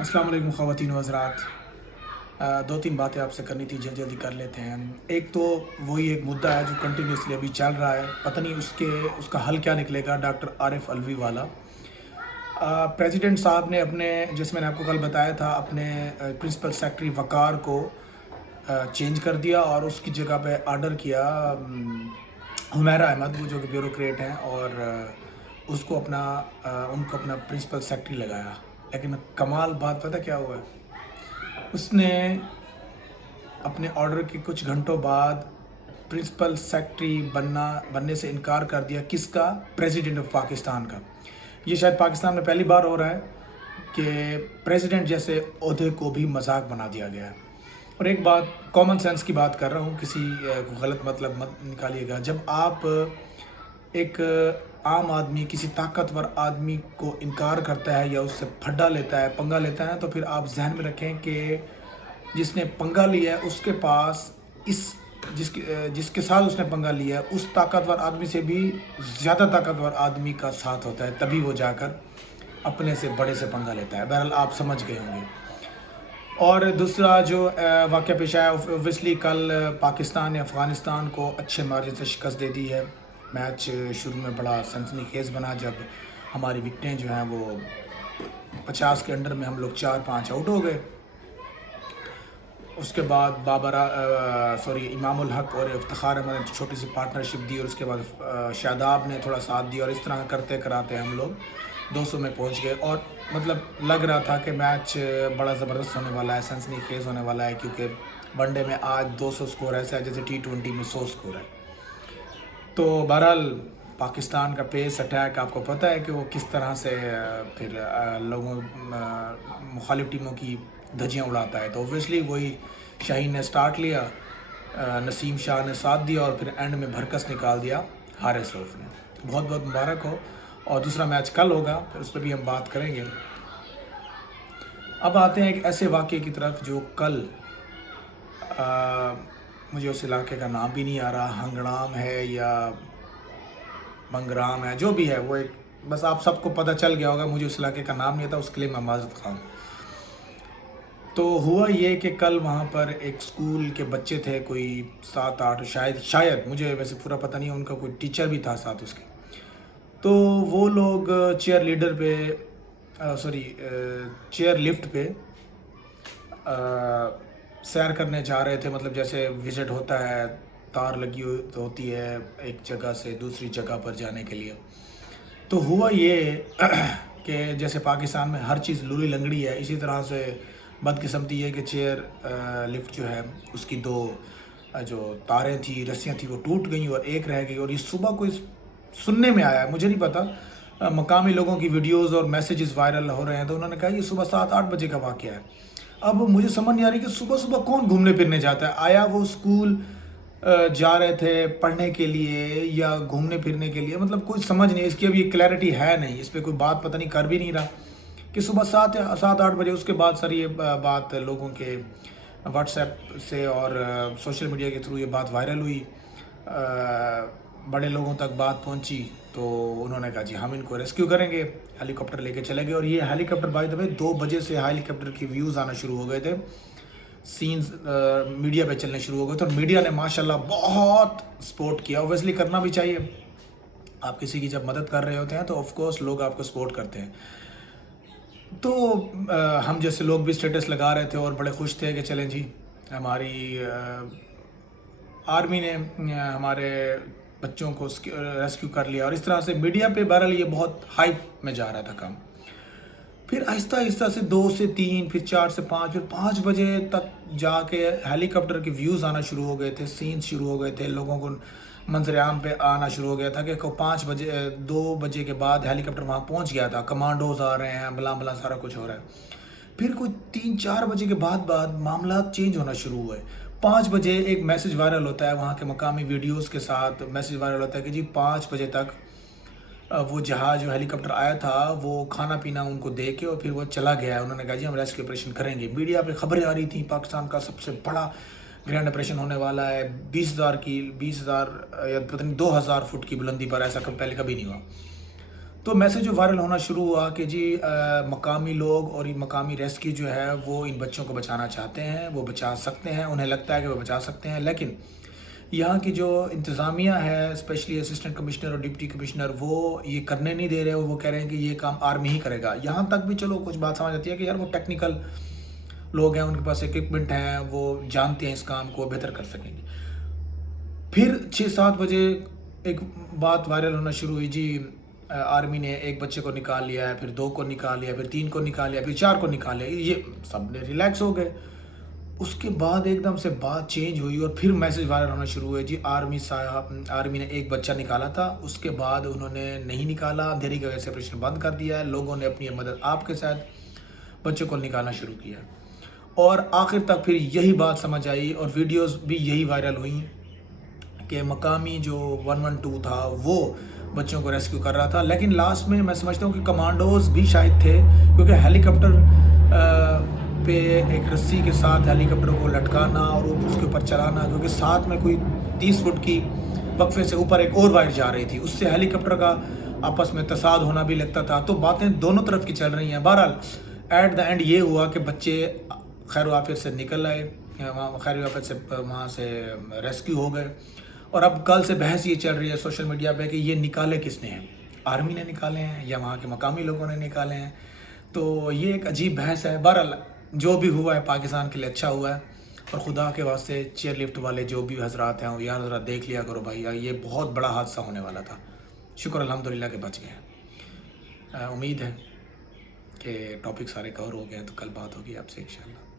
السلام علیکم خواتین و حضرات۔ دو تین باتیں آپ سے کرنی تھی، جلدی جلدی کر لیتے ہیں۔ ایک تو وہی ایک مدعا ہے جو کنٹینیوسلی ابھی چل رہا ہے، پتہ نہیں اس کا حل کیا نکلے گا، ڈاکٹر عارف علوی والا۔ پریزیڈنٹ صاحب نے اپنے، جس میں نے آپ کو کل بتایا تھا، اپنے پرنسپل سیکرٹری وقار کو چینج کر دیا اور اس کی جگہ پہ آرڈر کیا حمیرہ احمد، وہ جو کہ بیوروکریٹ ہیں، اور ان کو اپنا پرنسپل سیکرٹری لگایا۔ لیکن کمال بات پتہ کیا ہوا ہے؟ اس نے اپنے آرڈر کے کچھ گھنٹوں بعد پرنسپل سیکرٹری بننے سے انکار کر دیا۔ کس کا؟ پریزیڈنٹ آف پاکستان کا۔ یہ شاید پاکستان میں پہلی بار ہو رہا ہے کہ پریزیڈنٹ جیسے عہدے کو بھی مذاق بنا دیا گیا ہے۔ اور ایک بات، کامن سینس کی بات کر رہا ہوں، کسی غلط مطلب مت نکالیے گا۔ جب آپ ایک عام آدمی کسی طاقتور آدمی کو انکار کرتا ہے یا اس سے پھڈا لیتا ہے، پنگا لیتا ہے، تو پھر آپ ذہن میں رکھیں کہ جس نے پنگا لیا ہے اس کے پاس جس کے ساتھ اس نے پنگا لیا ہے اس طاقتور آدمی سے بھی زیادہ طاقتور آدمی کا ساتھ ہوتا ہے، تبھی وہ جا کر اپنے سے بڑے سے پنگا لیتا ہے۔ بہرحال آپ سمجھ گئے ہوں گے۔ اور دوسرا جو واقعہ پیش آیا، اوبویسلی کل پاکستان نے افغانستان کو اچھے مارجن سے شکست دے دی ہے۔ میچ شروع میں بڑا سنسنی خیز بنا جب ہماری وکٹیں جو ہیں وہ 50 کے انڈر میں ہم لوگ 4-5 آؤٹ ہو گئے۔ اس کے بعد امام الحق اور افتخار احمد نے چھوٹی سی پارٹنرشپ دی، اور اس کے بعد شاداب نے تھوڑا ساتھ دیا، اور اس طرح کرتے کراتے ہم لوگ 200 میں پہنچ گئے۔ اور مطلب لگ رہا تھا کہ میچ بڑا زبردست ہونے والا ہے، سنسنی خیز ہونے والا ہے، کیونکہ ون ڈے میں آج 200 سکور ایسا ہے جیسے T20 میں 100 سکور ہے۔ تو بہرحال پاکستان کا پیس اٹیک آپ کو پتہ ہے کہ وہ کس طرح سے پھر مخالف ٹیموں کی دھجیاں اڑاتا ہے۔ تو اوبویسلی وہی شاہین نے سٹارٹ لیا، نسیم شاہ نے ساتھ دیا، اور پھر اینڈ میں بھرکس نکال دیا حارث روف نے۔ بہت بہت مبارک ہو۔ اور دوسرا میچ کل ہوگا، پھر اس پہ بھی ہم بات کریں گے۔ اب آتے ہیں ایک ایسے واقعے کی طرف جو کل مجھے اس علاقے کا نام بھی نہیں آ رہا، ہنگڑام ہے یا منگرام ہے، جو بھی ہے، وہ ایک بس آپ سب کو پتہ چل گیا ہوگا، مجھے اس علاقے کا نام نہیں تھا، اس کے لیے میں معذرت خواہ ہوں۔ تو ہوا یہ کہ کل وہاں پر ایک سکول کے بچے تھے، کوئی 7-8، شاید مجھے ویسے پورا پتہ نہیں، ان کا کوئی ٹیچر بھی تھا ساتھ اس کے۔ تو وہ لوگ چیئر لفٹ پہ سیر کرنے جا رہے تھے، مطلب جیسے وزٹ ہوتا ہے، تار لگی ہوتی ہے ایک جگہ سے دوسری جگہ پر جانے کے لیے۔ تو ہوا یہ کہ جیسے پاکستان میں ہر چیز لولی لنگڑی ہے، اسی طرح سے بدقسمتی ہے کہ چیئر لفٹ جو ہے اس کی 2 جو تاریں تھیں، رسیاں تھیں، وہ ٹوٹ گئیں اور ایک رہ گئی۔ اور یہ صبح کوئی سننے میں آیا ہے، مجھے نہیں پتا، مقامی لوگوں کی ویڈیوز اور میسیجز وائرل ہو رہے ہیں، تو انہوں نے کہا یہ صبح 7-8 بجے کا واقعہ ہے۔ اب مجھے سمجھ نہیں آ رہی کہ صبح صبح کون گھومنے پھرنے جاتا ہے؟ آیا وہ اسکول جا رہے تھے پڑھنے کے لیے یا گھومنے پھرنے کے لیے؟ مطلب کوئی سمجھ نہیں، اس کی ابھی کلیئرٹی ہے نہیں، اس پہ کوئی بات پتہ نہیں کر بھی نہیں رہا کہ صبح 7-8 بجے۔ اس کے بعد سر یہ بات لوگوں کے واٹس ایپ سے اور سوشل میڈیا کے تھرو یہ بات وائرل ہوئی، بڑے لوگوں تک بات پہنچی، تو انہوں نے کہا جی ہم ان کو ریسکیو کریں گے، ہیلی کاپٹر لے کے چلے گئے۔ اور یہ ہیلی کاپٹر بائی دا وے 2 بجے سے ہیلی کاپٹر کی ویوز آنا شروع ہو گئے تھے، سینز میڈیا پہ چلنے شروع ہو گئے تھے، اور میڈیا نے ماشاءاللہ بہت سپورٹ کیا۔ اوبویسلی کرنا بھی چاہیے، آپ کسی کی جب مدد کر رہے ہوتے ہیں تو آف کورس لوگ آپ کو سپورٹ کرتے ہیں۔ تو ہم جیسے لوگ بھی سٹیٹس لگا رہے تھے اور بڑے خوش تھے کہ چلیں جی ہماری آرمی نے ہمارے بچوں کو ریسکیو کر لیا، اور اس طرح سے میڈیا پہ بہرحال یہ بہت ہائپ میں جا رہا تھا کام۔ پھر آہستہ آہستہ سے 2 سے 3، پھر 4 سے 5، پھر 5 بجے تک جا کے ہیلی کاپٹر کے ویوز آنا شروع ہو گئے تھے، سینز شروع ہو گئے تھے، لوگوں کو منظر عام پہ آنا شروع ہو گیا تھا کہ 2 بجے کے بعد ہیلی کاپٹر وہاں پہنچ گیا تھا، کمانڈوز آ رہے ہیں، بلا سارا کچھ ہو رہا ہے۔ پھر کوئی 3-4 بجے کے بعد معاملات چینج ہونا شروع ہوئے۔ 5 بجے ایک میسیج وائرل ہوتا ہے، وہاں کے مقامی ویڈیوز کے ساتھ میسیج وائرل ہوتا ہے کہ جی 5 بجے تک وہ جہاز جو ہیلی کاپٹر آیا تھا وہ کھانا پینا ان کو دے کے اور پھر وہ چلا گیا ہے۔ انہوں نے کہا جی ہم ریسکیو آپریشن کریں گے۔ میڈیا پہ خبریں آ رہی تھیں پاکستان کا سب سے بڑا گرینڈ آپریشن ہونے والا ہے، 20,000 یا پتہ نہیں 2,000 فٹ کی بلندی پر، ایسا پہلے کبھی نہیں ہوا۔ تو میسیج جو وائرل ہونا شروع ہوا کہ جی مقامی لوگ اور مقامی ریسکیو جو ہے وہ ان بچوں کو بچانا چاہتے ہیں، وہ بچا سکتے ہیں، انہیں لگتا ہے کہ وہ بچا سکتے ہیں، لیکن یہاں کی جو انتظامیہ ہے اسپیشلی اسسٹنٹ کمشنر اور ڈپٹی کمشنر وہ یہ کرنے نہیں دے رہے، اور وہ کہہ رہے ہیں کہ یہ کام آرمی ہی کرے گا. یہاں تک بھی چلو کچھ بات سمجھ آتی ہے کہ یار وہ ٹیکنیکل لوگ ہیں، ان کے پاس اکوپمنٹ ہیں، وہ جانتے ہیں اس کام کو بہتر کر سکیں گے. پھر 6-7 بجے ایک بات وائرل ہونا شروع ہوئی، جی آرمی نے ایک بچے کو نکال لیا ہے، پھر 2 کو نکال لیا، پھر 3 کو نکال لیا، پھر 4 کو نکال لیا. یہ سب نے ریلیکس ہو گئے. اس کے بعد ایک دم سے بات چینج ہوئی اور پھر میسیج وائرل ہونا شروع ہوئے، جی آرمی نے ایک بچہ نکالا تھا، اس کے بعد انہوں نے نہیں نکالا، اندھیری کی وجہ سے آپریشن بند کر دیا ہے، لوگوں نے اپنی مدد آپ کے ساتھ بچوں کو نکالنا شروع کیا. اور آخر تک پھر یہی بات سمجھ آئی اور ویڈیوز بھی یہی وائرل ہوئیں کہ مقامی جو 112 تھا وہ بچوں کو ریسکیو کر رہا تھا. لیکن لاسٹ میں سمجھتا ہوں کہ کمانڈوز بھی شاید تھے، کیونکہ ہیلی کاپٹر پہ ایک رسی کے ساتھ ہیلی کاپٹر کو لٹکانا اور اس کے اوپر چلانا، کیونکہ ساتھ میں کوئی 30 فٹ کی وقفے سے اوپر ایک اور وائر جا رہی تھی، اس سے ہیلی کاپٹر کا آپس میں تصاد ہونا بھی لگتا تھا. تو باتیں دونوں طرف کی چل رہی ہیں. بہرحال ایٹ دا اینڈ یہ ہوا کہ بچے خیر و عافیت سے نکل آئے، خیر و عافیت سے وہاں سے ریسکیو ہو گئے. اور اب کل سے بحث یہ چل رہی ہے سوشل میڈیا پہ کہ یہ نکالے کس نے ہیں، آرمی نے نکالے ہیں یا وہاں کے مقامی لوگوں نے نکالے ہیں. تو یہ ایک عجیب بحث ہے. بہرحال جو بھی ہوا ہے پاکستان کے لیے اچھا ہوا ہے، اور خدا کے واسطے چیئر لفٹ والے جو بھی حضرات ہیں یار ذرا دیکھ لیا کرو بھائی، یہ بہت بڑا حادثہ ہونے والا تھا. شکر الحمدللہ کہ بچ گئے ہیں. امید ہے کہ ٹاپک سارے کور ہو گئے ہیں، تو کل بات ہوگی آپ سے انشاءاللہ.